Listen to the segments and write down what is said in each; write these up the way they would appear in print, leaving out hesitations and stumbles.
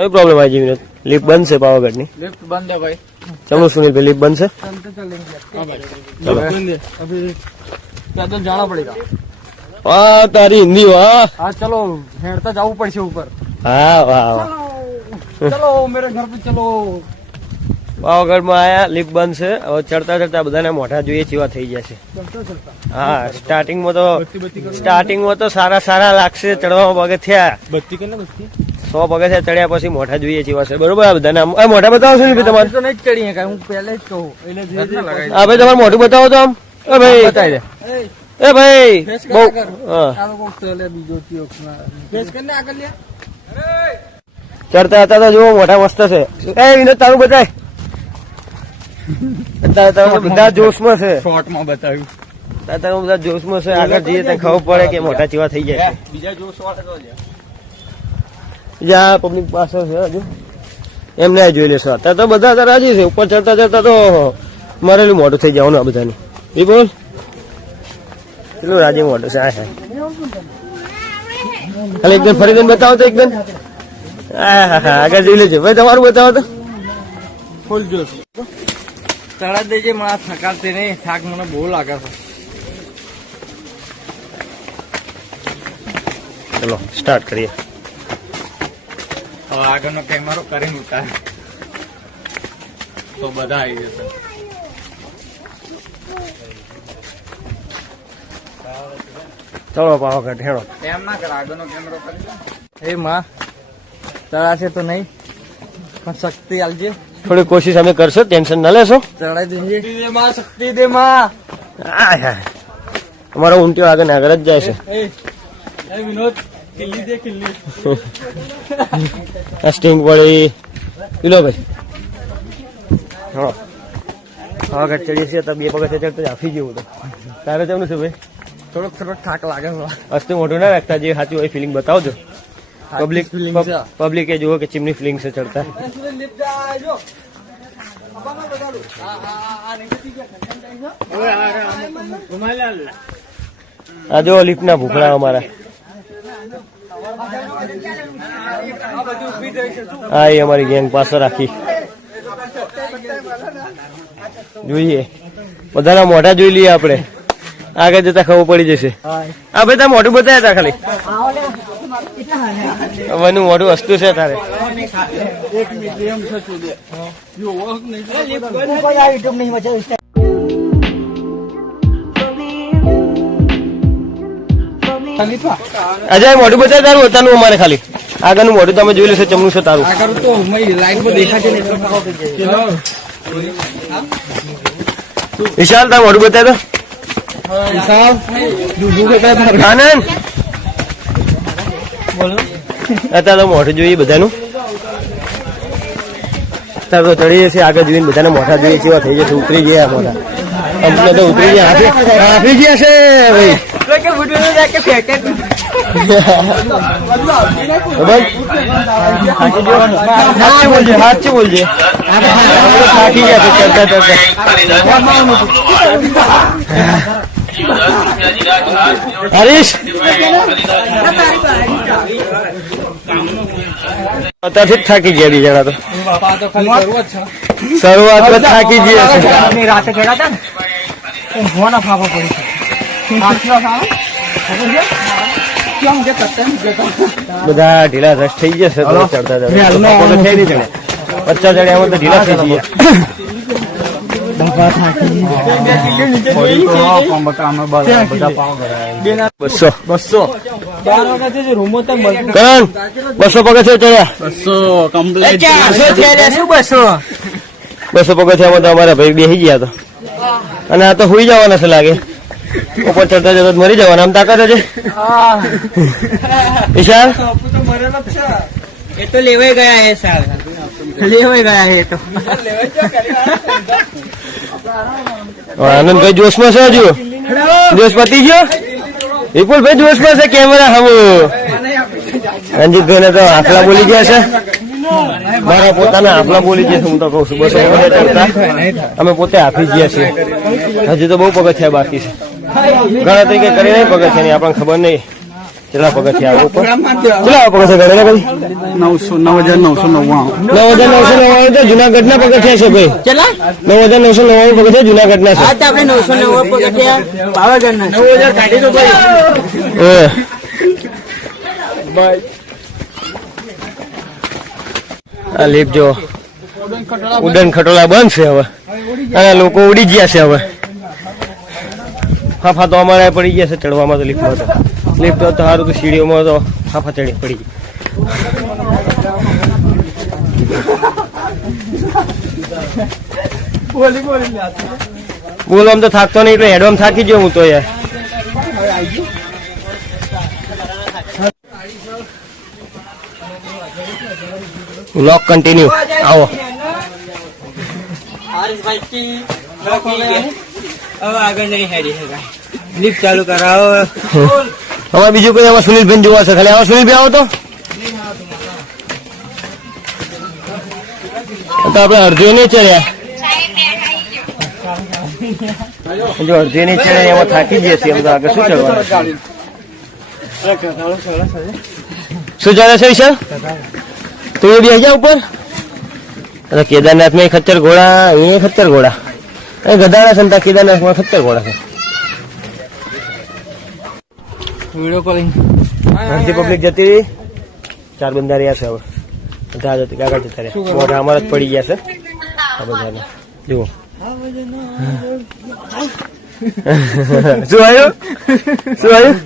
કઈ પ્રોબ્લેમ આવી જીવી લિફ્ટ બંધ છે પાવાગઢની लिफ्ट बंद है भाई चलो सुनील भाई लिफ्ट बंद है चलो पैदल जाना पड़ेगा वाह तारी हिंदी वाह हाँ चलो हेड़ता जाऊ पड़े ऊपर हाँ वाह वाह चलो मेरे घर पे चलो પાવાગઢમાં આયા લિફ્ટ બંધ છે હવે ચડતા ચડતા બધાને મોઢા જોઈએ જેવા થઈ જશે હા સ્ટાર્ટિંગમાં તો સારા લાગશે ચડવામાં પગથિયા 100 પગથિયા ચડ્યા પછી મોઢા જોઈએ જેવા છે બરોબર આ બધાને મોઢા બતાવો છો ને તમારે તો નહીં ચડી હું પહેલે જ કહું હા ભાઈ તમારું મોઢું બતાવો તો આમ એ ભાઈ બતાવી દે એ ભાઈ બહુ ચડતા હતા તો જુઓ મોઢા મસ્ત છે એ વિનોદ તારું બતાય બધા જોશમાં છે શોર્ટમાં બતાવ્યું બધા જોશમાં છે આગળ જઈએ તો ખબર પડે કે મોટા ચેવા થઈ જાય બીજા જોશ જ્યાં પબ્લિક પાછળ છે હજુ એમને જોઈ લેશો અત્યારે તો બધા રાજી છે ઉપર ચડતા ચડતા તો મરેલું મોટું થઈ જવાનું આ બધાની એ બોલ કેટલું રાજી મોટું છે આ ખાલી એકદમ ફરી દઈને બતાવો તો એકદમ હા આગળ જોઈ લેજો ભાઈ તમારું બતાવો તો ફૂલ જોશ ચડા દેજે મને થકાડતી નહીં થાક મને બહુ લાગે છે ચલો સ્ટાર્ટ કરીએ હવે આગળનો કેમેરો કરીને ઉતાર તો બધા આવી જશે ચલો પાવાગઢ હેડો એમ ના કર આગળનો કેમેરો કરી એ માં ચડાશે તો નહીં પણ શક્તિ આલજે થોડી કોશિશ અમે કરશો ટેન્શન ના લેશો ચડાઈ દેજે માં શક્તિ દે માં અમારો ઊંટિયો આગળ આગળ જ જાય છે એ વિનોદ કિલ્લી દે કિલ્લી આ સ્ટિંગ પડી પીલો ભાઈ હા પાવાગઢ ચડીએ છીએ તો 2 પગથિયા ચડતા આફી જેવું તો તારે કેમનું છે ભાઈ થોડોક થાક લાગે છે અસ્તે મોઢું ના રાખતા જે સાચું હોય ફિલિંગ બતાવજો પબ્લિકે જુઓ કે ચીમની ફિલિંગ છે ચડતા આ જો લિફ્ટ ના ભૂખડા અમારા હા એ અમારી ગેંગ પાછળ રાખી જોઈએ બધાના મોઢા જોઈ લઈએ આપણે આગળ જતા ખબર પડી જશે હા ભાઈ તારે મોઢું બતાવ્યા હતા ખાલી હવે મોઢું વસ્તુ છે તારે અજય મોઢું બતાવે તારું પોતાનું અમારે ખાલી આગળનું મોઢું તમે જોઈ લેશો ચમનું છે તારું વિશાલ તારું મોઢું બતાવે આનંદ અત્યારે તો મોઢું જોઈએ બધાનું અત્યારે તો ચડીએ છીએ આગળ જોઈને બધાને મોઢા જોઈએ કેવા થઈ જશે ઉતરી ગયા મોઢા અમને તો ઉતરી ગયા હાફી ગયા છે ભાઈ સાચી બોલજે થાકી ગયા છે ચડતા ચડતા હરીશ અત્યારથી જ થાકી ગયા બિચારા તો શરૂઆત થાકી ગયા છે રાતે ચડ્યા હતા ને ઊંઘવાના ફાફા પડી બધા ઢીલા રસ થઈ જશે ચડતા ચડતા 50 ચડ્યામાં તો ઢીલા થઈ જઈએ બસો પગથિયા ચડ્યા 200 પગથિયામાં તો અમારા ભાઈ બેસી ગયા તો અને આ તો સુઈ જવાના છે લાગે ઉપર ચડતા જતા મરી જવાના આમ તાકાત છે વિશાલ એ તો લેવાઈ ગયા હે સાહેબ લેવાઈ ગયા હે તો આનંદ ભાઈ જોશમાં છે હજુ જોશ પતી ગયો વિપુલ ભાઈ જોશમાં છે કેમેરા હમ રંજીતભાઈ ને તો આખલા બોલી ગયા છે મારા પોતાના આખલા બોલી ગયા છે હું તો કઉ છું 200 ચડતા અમે પોતે આપી ગયા છીએ હજુ તો બહુ પગથિયા બાકી છે ઘણા તરીકે કરી નહીં પગથિયા ની આપણને ખબર નહીં કેટલા પગથિયા આવે ઉપર? કેટલા પગથિયા ગણેલા ભાઈ? 9,999 તો જુનાગઢના પગથિયા છે ભાઈ. 9,999 પગથિયા જુનાગઢના છે. આપણે 999 પગથિયા પાવાગઢના 9,000 કાઢી દો ભાઈ. આ લીપ જો ઉડન ખટોલા બંધ છે હવે અને લોકો ઉડી ગયા છે હવે. ફાફા તો અમારે પડી ગયા છે ચડવામાં તો લિફ્ટમાં તો લિફ્ટ તો સારું તો સીડીઓમાં તો ફાફા ચડી પડી ગઈ. બોલો આમ તો થાકતો નહીં એટલે હેડવામાં થાકી ગયો હું તો યાર. વ્લોગ કન્ટિન્યુ આવો. હવે આગળ નહીં હેડી શકાય. લિફ્ટ ચાલુ કરાવો. હવે બીજું કોઈ આમાં સુનિલભાઈ જોવા છે ખાલી. આવો સુનિલભાઈ આવો તો આપણે અડધી નહીં ચડ્યા. જો અડધી નહીં ચડ્યા એમાં થાકી જઈએ છીએ. આગળ શું ચડવાનું? શું ચાલે છે વિશાલ? તું એ બી ગયા ઉપર? કેદારનાથ માં ખચ્ચર ઘોડા, અહીંયા ખચ્ચર ઘોડા, ગધાડા સંતા કેદારનાથ માં ખચ્ચર ઘોડા છે. વિડિયો કોલિંગ ઘરથી પબ્લિક જતી રહી. 4 બંદા રહ્યા છે હવે. બધા જતી કાકા જતા રહ્યા. મોઢા અમારા જ પડી ગયા છે આ બધાને. જુઓ શું આવ્યું? શું આવ્યું?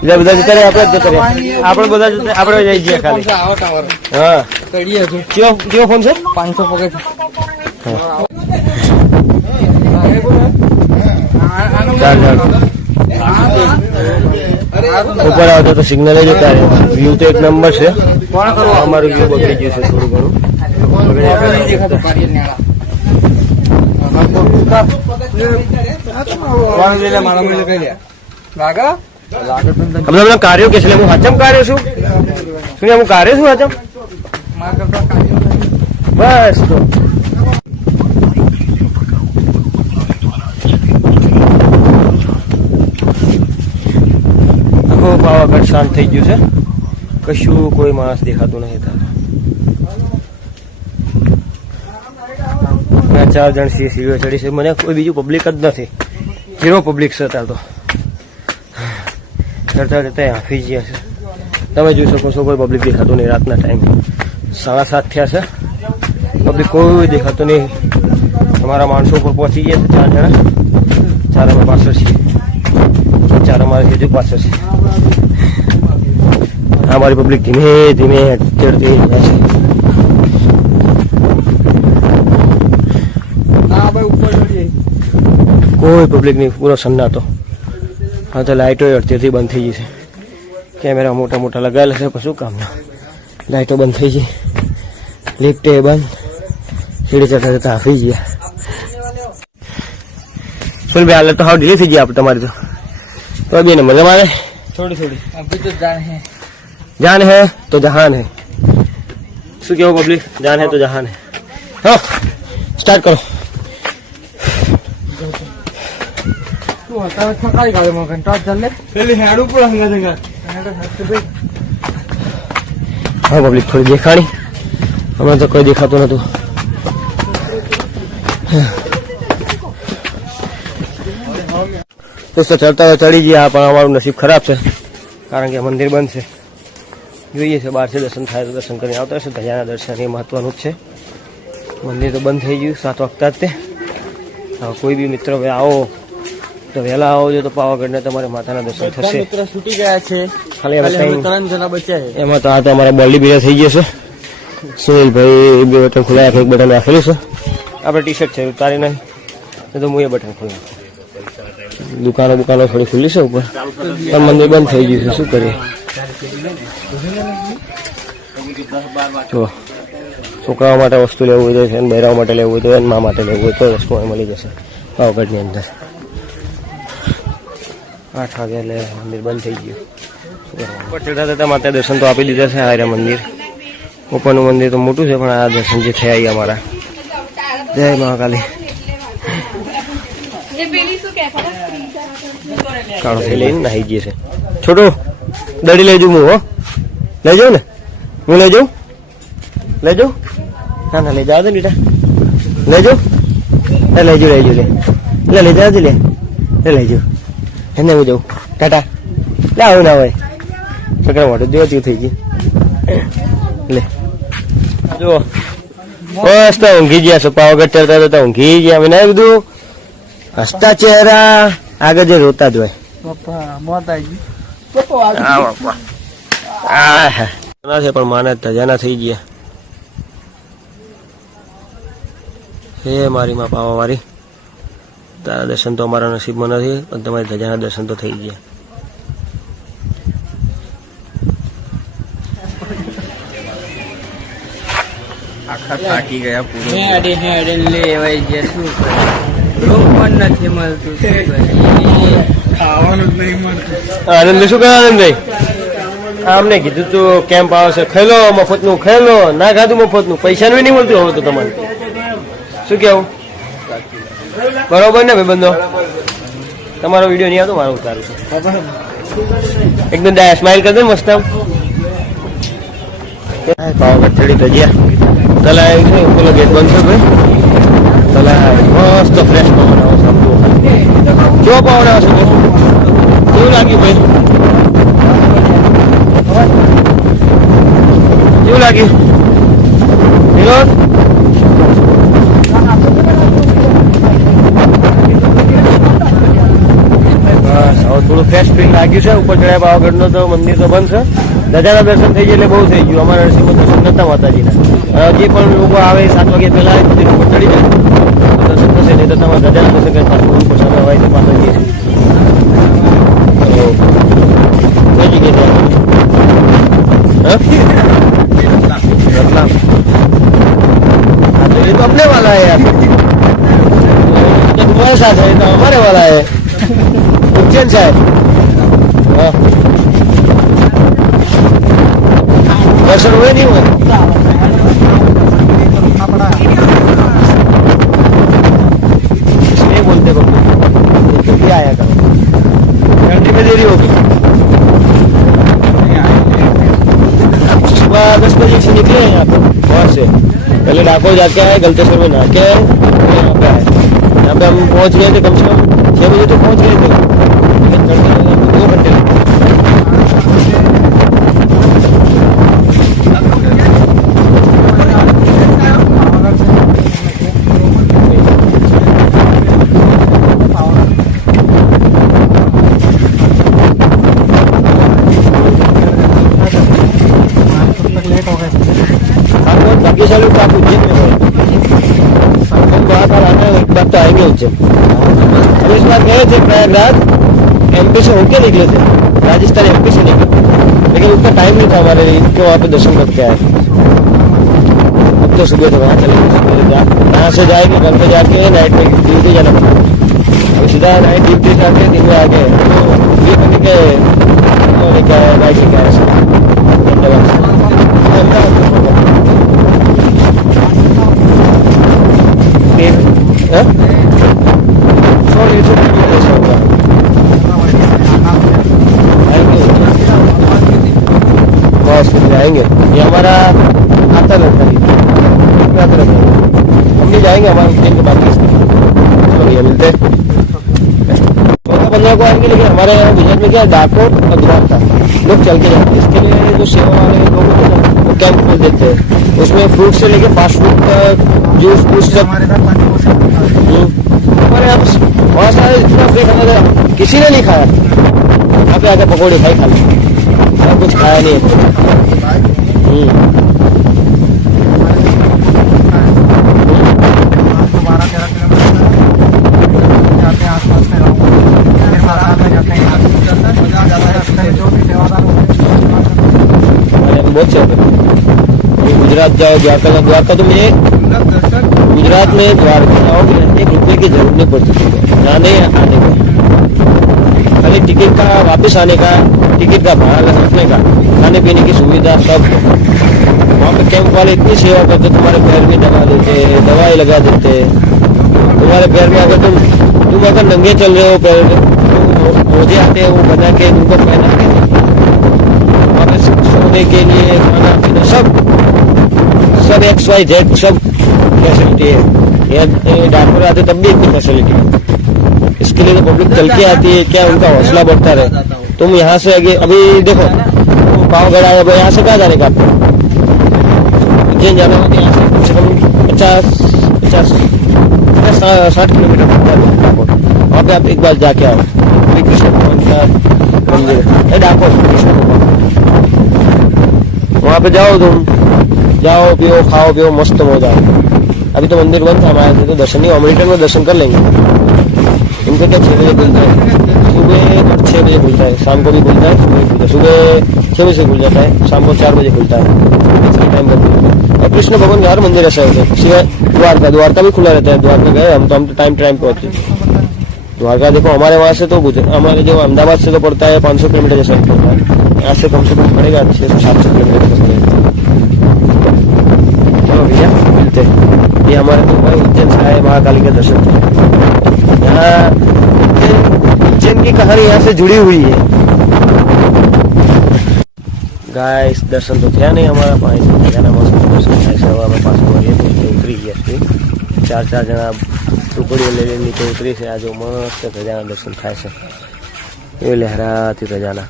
બીજા બધા જતા રહ્યા. આપણે જ જતા રહ્યા. આપણે બધા જતા આપણે જઈ ગયા ખાલી. હા કેવો ફોન છે? 500 પગથિયા. ઉપર આવતો તો સિગ્નલ જતા રહે. વ્યૂ તો એક નંબર છે. અમારું વ્યૂ બગડી ગયું છે થોડું ઘણું. કાર્યો કે છે હું હાચમ કાર્યો છું. શું હું કાર્ય છું હાચમ? બસ તો પાવાગઢ શાંત થઈ ગયું છે. કશું કોઈ માણસ દેખાતું નહીં. 4 જણ સીડીઓ ચડી છે. મને કોઈ બીજું પબ્લિક જ નથી. 0 પબ્લિક છે અત્યારે તો. ચડતા ચડતા હાંફી ગયા છે. તમે જોઈ શકો છો કોઈ પબ્લિક દેખાતું નહીં. રાતના ટાઈમ 7:30 થયા છે. પબ્લિક કોઈ દેખાતું નહીં. અમારા માણસો ઉપર પહોંચી ગયા છે 4 જણા. 4 અમે પાછળ છીએ. 4 અમારે હજુ પાછળ છે. અમારી પબ્લિક ધીમે ધીમે ચડતી છે. કોઈ પબ્લિક નહીં. પૂરો સન્નાટો. હા તો લાઇટો અડધેથી બંધ થઈ ગઈ છે. કેમેરા મોટા મોટા લગાવેલા છે પણ શું કામના. લાઇટો બંધ થઈ ગઈ. લિફ્ટે બંધ. સીડી ચડતા જતા હાફી ગયા. સુન ભાઈ હાલત તો હાવ ઢીલી થઈ ગઈ આપણે તમારી તો બે નંબર તમારે થોડી થોડી અભી તો જાન હે. જાન હે તો જહાન હે. શું કેવું પબ્લિક? જાન હે તો જહાન હે. હા સ્ટાર્ટ કરો. થકાઈ ગયો મગન ટોચ ચાલે પેલી હેડ ઉપર હંગા જંગા. હા પબ્લિક થોડી દેખાણી. હમણાં તો કોઈ દેખાતું નતું. દોસ્તો ચડતા ચડી ગયા પણ અમારું નસીબ ખરાબ છે કારણ કે મંદિર બંધ છે. જોઈએ છે બહારથી દર્શન થાય તો દર્શન કરીને આવતા હશે. ધજાના દર્શન એ મહત્વનું જ છે. મંદિર તો બંધ થઈ ગયું 7 વાગતા જ તે. કોઈ બી મિત્રો આવો તો વહેલા આવો છો તો પાવાગઢને તમારે માતાના દર્શન થશે. મિત્રો છૂટી ગયા છે ખાલી 3 જણા બચ્યા છે. એમાં તો આ તો અમારા બોલી બીજા થઈ ગયા છે. સુનિલભાઈ 2 બટન ખોલાયા. 1 બટન રાખેલું છે. આપણે ટી-શર્ટ છે ઉતારી નહીં તો હું એ બટન ખોલું. દુકાનો થોડી ખુલ્લી છે ઉપર પણ મંદિર બંધ થઈ ગયું છે. શું કરીએ? જો છોકરાઓ માટે વસ્તુ લેવું હોય તો બહેરાઓ માટે લેવું હોય તો એને મા માટે લેવું હોય તો વસ્તુ અહીં મળી જશે પાવાગઢની અંદર. 8 વાગે એટલે મંદિર બંધ થઈ ગયું. ઉપર ચડતા જતા માતા દર્શન તો આપી દીધા છે. આર્ય મંદિર ઉપરનું મંદિર તો મોટું છે પણ આ દર્શન જે થયા અમારા. જય મહાકાલી. કાળો થઈ લઈને નાહી જઈએ છે. છોટું દડી લઈ જઉં હું, હો લઈ જાઉં ને, હું લઈ જાઉં, લઈ જાઉં, ના ના લઈ જાવ દે બેટા, લઈ જાઉં, લઈ જાઉં, લઈ જાઉં, લે લઈ જાવ લે, લઈ જાઉં, એને હું જાઉં, ટાટા લે, આવું ના હોય છોકરા મોટું જો થઈ ગયું લે જો મસ્ત ઊંઘી ગયા છો. પાવાગઢ ચડતા જતા ઊંઘી ગયા. મેં કીધું હસતા ચહેરા આગળ જે રોતા જ હોય. છે પણ માને તજાના થઈ ગયા. હે મારી માં પાવા મારી, તારા દર્શન તો અમારા નસીબમાં નથી, પણ તમારી ધજાના દર્શન તો થઈ ગયા. આખા થાકી ગયા પૂરું. હેડે હેડે લેવાઈ ગયા, શું રૂમ પણ નથી મળતું, ખાવાનું જ નહીં મળતું. આનંદ શું કરે આનંદભાઈ? આમને કીધું તું કેમ્પ આવશે, ખેલો મફત નું, ખેલો ના ખાધું મફત નું, પૈસાનું નહીં મળતું હવે તો તમારે શું કેવું? બરોબર ને ભાઈ બંધો? તમારો વિડીયો નહીં આવતો, મારો ઉતારું છે એકદમ. સ્માઇલ કરી દે મસ્ત. આમ પાવાગઢ ચડી ગજ્યા. તલાવ પેલો ગેટ બંધ છે ભાઈ. તલાવ મસ્ત ફ્રેશ પવન આવે છે. કેવો પવન આવે છે ભાઈ? કેવું લાગ્યું ભાઈ? કેવું લાગ્યું વિનોદ? બસ હવે થોડું ફ્રેશ ફીલ લાગ્યું છે. ઉપર ચડ્યા પાવાગઢ નો તો મંદિર તો બંધ છે. ધજાના દર્શન થઈ ગયા એટલે બહુ થઈ ગયું. અમારા નરસિંહ દર્શન નતા માતાજીના. હજી પણ લોકો આવે 7 વાગે પહેલા મંદિર ઉપર ચડી જાય દર્શન થશે, નહીં તો તમારે ધજાના દર્શન કરી પાછું ઉપર સામે હોય તો પાછા જઈએ છીએ. કઈ જગ્યાએ रतलाम? हाँ तो ये तो अपने वाला है यार, तुम्हारे साथ है तो हमारे वाला है, उज्जैन से है। दर्शन हुए नहीं हुए? इसलिए बोलते भी आया करो, घंटे में देरी होगी। सुबह 10 बजे से निकले हैं यहाँ पे, वहाँ से पहले डाकोर जाके आए, गलतेश्वर में नहा के आए, यहाँ पे आए। यहाँ पे हम पहुँच गए थे कम से कम 6 बजे तो पहुँच गए थे, लेकिन चढ़ते 2 घंटे लगे। भाग्यशाली तो आप उज्जैन में हो, हम बात आना एक बात तो आएंगे उज्जैन। हम इस बार गए थे प्रयागराज, एमपी से होके निकले थे, राजस्थान एमपी से निकले, लेकिन उतना टाइम नहीं था हमारे लिए कि वहाँ पे दर्शन करके आए। अब तो सुबह तो वहाँ चले गए, यहाँ से जाएंगे घर पे जाके नाइट में ड्यूटी जाना पड़ेगा। सीधा नाइट ड्यूटी जाके दिन में आ गए तो ये करने के लेके आया, नाइट लेके आया सर अहमदाबाद से। बस जाएंगे, ये हमारा आता रहता है, हम भी जाएंगे हमारे उज्जैन के बाद। चलो भैया मिलते हैं 14-15 को आएंगे, लेकिन हमारे यहाँ गुजरात में क्या है, डाकोर और द्वारका लोग चल के जाते हैं। इसके लिए जो सेवा वाले लोग होते हैं ना, वो कैंप खोल देते हैं, उसमें फ्रूट से लेके फास्ट फूड तक, जूस फूड सब। हमारे यहाँ बहुत सारे इतना फ्री खाना था, किसी ने नहीं खाया। यहाँ पे आके पकौड़े खाई, खा सब कुछ खाया नहीं है। बहुत से गुजरात जाओ, द्वारका तो मैं गुजरात में द्वारका जाओगे 1 रुपये की जरूरत नहीं पड़ती, जाने आने का, खाली टिकट का, वापस आने का, टिकट का भाड़ा रखने का, खाने पीने की सुविधा सब। वहाँ पे कैंप वाले इतनी सेवा करते, तुम्हारे पैर में दवा देते, दवाई लगा देते। तुम्हारे पैर में अगर तुम अगर नंगे चल रहे हो पैर में, मोजे आते हैं वो बना के उनको पहना के वहाँ पे सोने के लिए खाना पीना सब XYZ सब फैसिलिटी है। ये डाकोर आते तब भी इतनी फैसिलिटी है। इसके लिए तो पब्लिक चल के आती है, क्या उनका हौसला बढ़ता रहे। तुम यहाँ से आगे अभी देखो पावगढ़ आए, यहाँ से कहाँ जाने का आपको? उज्जैन जाना हो तो यहाँ से कम से कम 50-60 किलोमीटर पड़ता है डाकोर। वहाँ पे आप एक बार जाके आओ, कृष्ण भगवान का मंदिर है डाकोर कृष्ण भगवान। वहाँ पे जाओ, तुम जाओ पियो खाओ पियो मस्त मजा। अभी तो मंदिर बंद था हमारे तो दर्शन नहीं, हम रिटर्न में दर्शन कर लेंगे। इनको क्या 6 बजे खुलता है, सुबह 6 बजे खुलता है, शाम को भी खुलता है, सुबह खुलता है। सुबह 6 बजे खुल जाता है, शाम को 4 बजे खुलता है, टाइम बंद। और कृष्ण भगवान का हर मंदिर ऐसा होता है। सिवाय द्वारका भी खुला रहता है। द्वारका गए हम तो टाइम पहुंचे। द्वारका देखो हमारे वहाँ से तो हमारे जो अहमदाबाद से तो पड़ता है 500 किलोमीटर जैसा पड़ता है, यहाँ से कम पड़ेगा 600-700 किलोमीटर। चलो भैया मिलते हैं। ये हमारे तो भाई उज्जैन से आए महाकाली के दर्शन। यहाँ उज्जैन की कहानी यहाँ से जुड़ी हुई है। गाइस दर्शन तो थया नहीं हमारा, पानी से जाना मस्त दर्शन થાય છે। હવે અમે પાછું વળીએ તો ઉતરી ગયા છીએ, 4 જણા ટુકડીઓ લઈ લઈને નીચે ઉતરી છે। આ જો મસ્ત ધજાના દર્શન થાય છે, એ લહેરાતી ધજાના।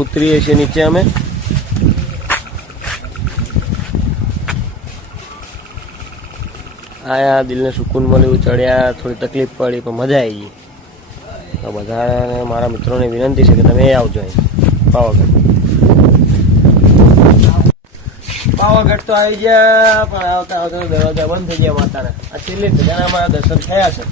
ઉતરીએ છીએ નીચે અમે। आया दिल ने सुकून मळ्યું, चढ़िया, थोड़ी तकलीफ पड़ी पर मजा आई गई। तो बधाने मारा मित्रों ने विनंती है कि तमे आवजो पावागढ़। पावागढ़ तो आई गया पण आवता आवता दरवाजा बंद थई गया माताना। आ छेल्ले धजाना मारा दर्शन थया छे।